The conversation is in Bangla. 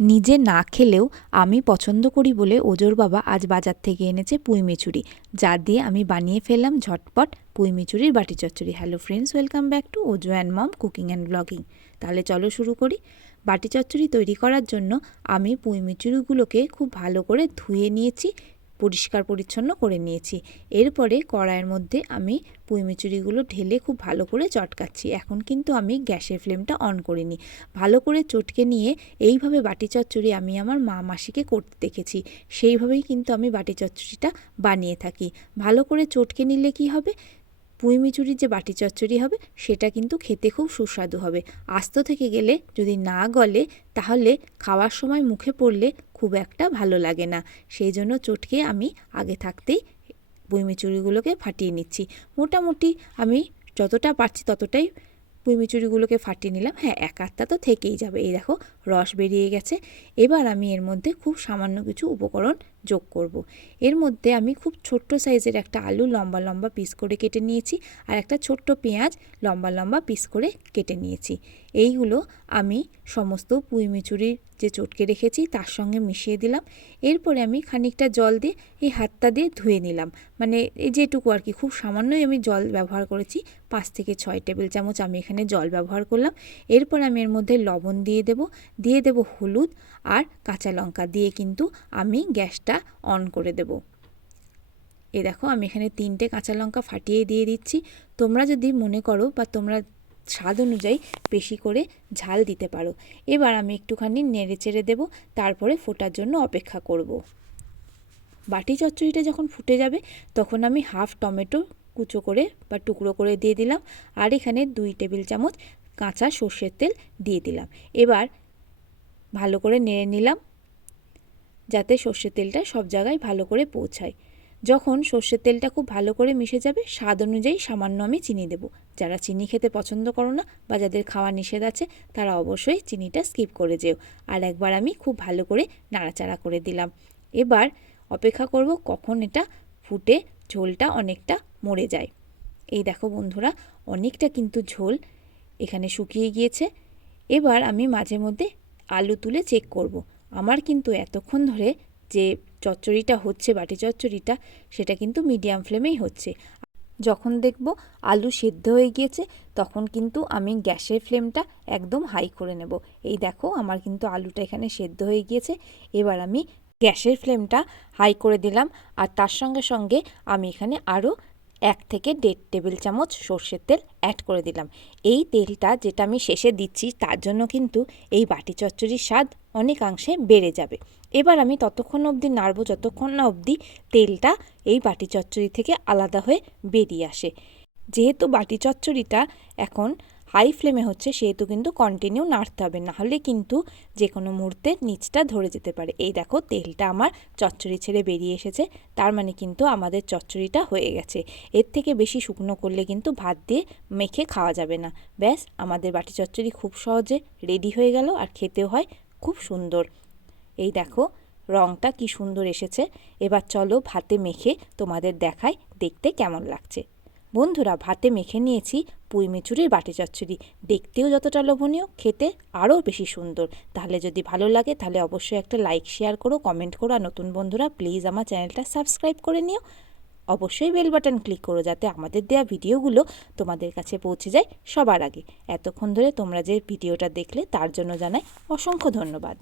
নিজে না খেলেও আমি পছন্দ করি বলে ওজোর বাবা আজ বাজার থেকে এনেছে পুঁই মিচুরি, যা দিয়ে আমি বানিয়ে ফেললাম ঝটপট পুঁই মিচুরির বাটি চচ্চড়ি। Hello friends, welcome back to Ojo and mom cooking and blogging. তাহলে চলো শুরু করি। বাটি চচ্চড়ি তৈরি করার জন্য আমি পুঁই মিচুরিগুলোকে খুব ভালো করে ধুয়ে নিয়েছি, পরিষ্কার পরিচ্ছন্ন করে নিয়েছি। এরপরে কড়াইয়ের মধ্যে আমি পুঁই মিচুরিগুলো ঢেলে খুব ভালো করে চটকাচ্ছি। এখন কিন্তু আমি গ্যাসের ফ্লেমটা অন করিনি। ভালো করে চটকে নিয়ে এইভাবে বাটি চচ্চড়ি আমি আমার মা মাসিকে করতে দেখেছি, সেইভাবেই কিন্তু আমি বাটি চচ্চড়িটা বানিয়ে থাকি। ভালো করে চটকে নিলে কি হবে, পুঁই মিচুরির যে বাটি চচ্চড়ি হবে সেটা কিন্তু খেতে খুব সুস্বাদু হবে। আস্ত থেকে গেলে যদি না গলে তাহলে খাওয়ার সময় মুখে পড়লে খুব একটা ভালো লাগে না। সেই জন্য চটকে আমি আগে থাকতেই পুঁই মিচুরিগুলোকে ফাটিয়ে নিচ্ছি। মোটামুটি আমি যতটা পারছি ততটাই পুঁই মিচুরিগুলোকে ফাটিয়ে নিলাম। হ্যাঁ, এক আধটা তো থেকেই যাবে। এই দেখো রস বেরিয়ে গেছে। এবার আমি এর মধ্যে খুব সামান্য কিছু উপকরণ যোগ করব। এর মধ্যে আমি খুব ছোট্ট সাইজের একটা আলু লম্বা লম্বা পিস করে কেটে নিয়েছি, আর একটা ছোট্ট পেঁয়াজ লম্বা লম্বা পিস করে কেটে নিয়েছি। এইগুলো আমি সমস্ত পুঁই মিচুরির যে চটকে রেখেছি তার সঙ্গে মিশিয়ে দিলাম। এরপরে আমি খানিকটা জল দিয়ে এই হাতটা দিয়ে ধুয়ে নিলাম, মানে এই যেটুকু আর কি, খুব সামান্যই আমি জল ব্যবহার করেছি। 5 থেকে 6 টেবিল চামচ আমি এখানে জল ব্যবহার করলাম। এরপর আমি এর মধ্যে লবণ দিয়ে দেব হলুদ আর কাঁচা লঙ্কা দিয়ে কিন্তু আমি গ্যাসটা অন করে দেব। এই দেখো আমি এখানে 3টে কাঁচা লঙ্কা ফাটিয়ে দিয়ে দিচ্ছি। তোমরা যদি মনে করো বা তোমরা স্বাদ অনুযায়ী বেশি করে ঝাল দিতে পারো। এবার আমি একটুখানি নেড়ে চেড়ে দেবো, তারপরে ফোটার জন্য অপেক্ষা করব। বাটি চচ্চড়িটা যখন ফুটে যাবে তখন আমি হাফ টমেটো কুচো করে বা টুকরো করে দিয়ে দিলাম, আর এখানে 2 টেবিল চামচ কাঁচা সর্ষের তেল দিয়ে দিলাম। এবার ভালো করে নেড়ে নিলাম যাতে সর্ষের তেলটা সব জায়গায় ভালো করে পৌঁছায়। যখন সর্ষের তেলটা খুব ভালো করে মিশে যাবে, স্বাদ অনুযায়ী সামান্য আমি চিনি দেব। যারা চিনি খেতে পছন্দ করো না বা যাদের খাওয়া নিষেধ আছে তারা অবশ্যই চিনিটা স্কিপ করে যেও। আর একবার আমি খুব ভালো করে নাড়াচাড়া করে দিলাম। এবার অপেক্ষা করব কখন এটা ফুটে ঝোলটা অনেকটা মরে যায়। এই দেখো বন্ধুরা, অনেকটা কিন্তু ঝোল এখানে শুকিয়ে গিয়েছে। এবার আমি মাঝে মধ্যে আলু তুলে চেক করব। আমার কিন্তু এতক্ষণ ধরে যে চচ্চড়িটা হচ্ছে, বাটি চচ্চড়িটা, সেটা কিন্তু মিডিয়াম ফ্লেমেই হচ্ছে। যখন দেখব আলু সেদ্ধ হয়ে গিয়েছে তখন কিন্তু আমি গ্যাসের ফ্লেমটা একদম হাই করে নেব। এই দেখো আমার কিন্তু আলুটা এখানে সেদ্ধ হয়ে গিয়েছে। এবার আমি গ্যাসের ফ্লেমটা হাই করে দিলাম, আর তার সঙ্গে সঙ্গে আমি এখানে আরও 1 থেকে 1.5 টেবিল চামচ সর্ষের তেল অ্যাড করে দিলাম। এই তেলটা যেটা আমি শেষে দিচ্ছি তার জন্য কিন্তু এই বাটি চচ্চড়ির স্বাদ অনেকাংশে বেড়ে যাবে। এবার আমি ততক্ষণ অবধি নাড়ব যতক্ষণ না অবধি তেলটা এই বাটি চচ্চড়ি থেকে আলাদা হয়ে বেরিয়ে আসে। যেহেতু বাটি চচ্চড়িটা এখন হাই ফ্লেমে হচ্ছে সেহেতু কিন্তু কন্টিনিউ নাড়তে হবে, নাহলে কিন্তু যে কোনো মুহূর্তে নিচটা ধরে যেতে পারে। এই দেখো তেলটা আমার চচ্চড়ি ছেড়ে বেরিয়ে এসেছে, তার মানে কিন্তু আমাদের চচ্চড়িটা হয়ে গেছে। এর থেকে বেশি শুকনো করলে কিন্তু ভাত দিয়ে মেখে খাওয়া যাবে না। ব্যাস, আমাদের বাটি চচ্চড়ি খুব সহজে রেডি হয়ে গেল, আর খেতেও হয় খুব সুন্দর। এই দেখো রঙটা কি সুন্দর এসেছে। এবার চলো ভাতে মেখে তোমাদের দেখাই দেখতে কেমন লাগছে। বন্ধুরা, ভাতে মেখে নিয়েছি পুঁই মিচুরির বাটি চচ্চড়ি। দেখতেও যতটা লোভনীয়, খেতে আরও বেশি সুন্দর। তাহলে যদি ভালো লাগে তাহলে অবশ্যই একটা লাইক, শেয়ার করো, কমেন্ট করো। আর নতুন বন্ধুরা প্লিজ আমার চ্যানেলটা সাবস্ক্রাইব করে নিও। অবশ্যই বেল বাটন ক্লিক করো যাতে আমাদের দেওয়া ভিডিওগুলো তোমাদের কাছে পৌঁছে যায় সবার আগে। এতক্ষণ ধরে তোমরা যে ভিডিওটা দেখলে তার জন্য জানাই অসংখ্য ধন্যবাদ।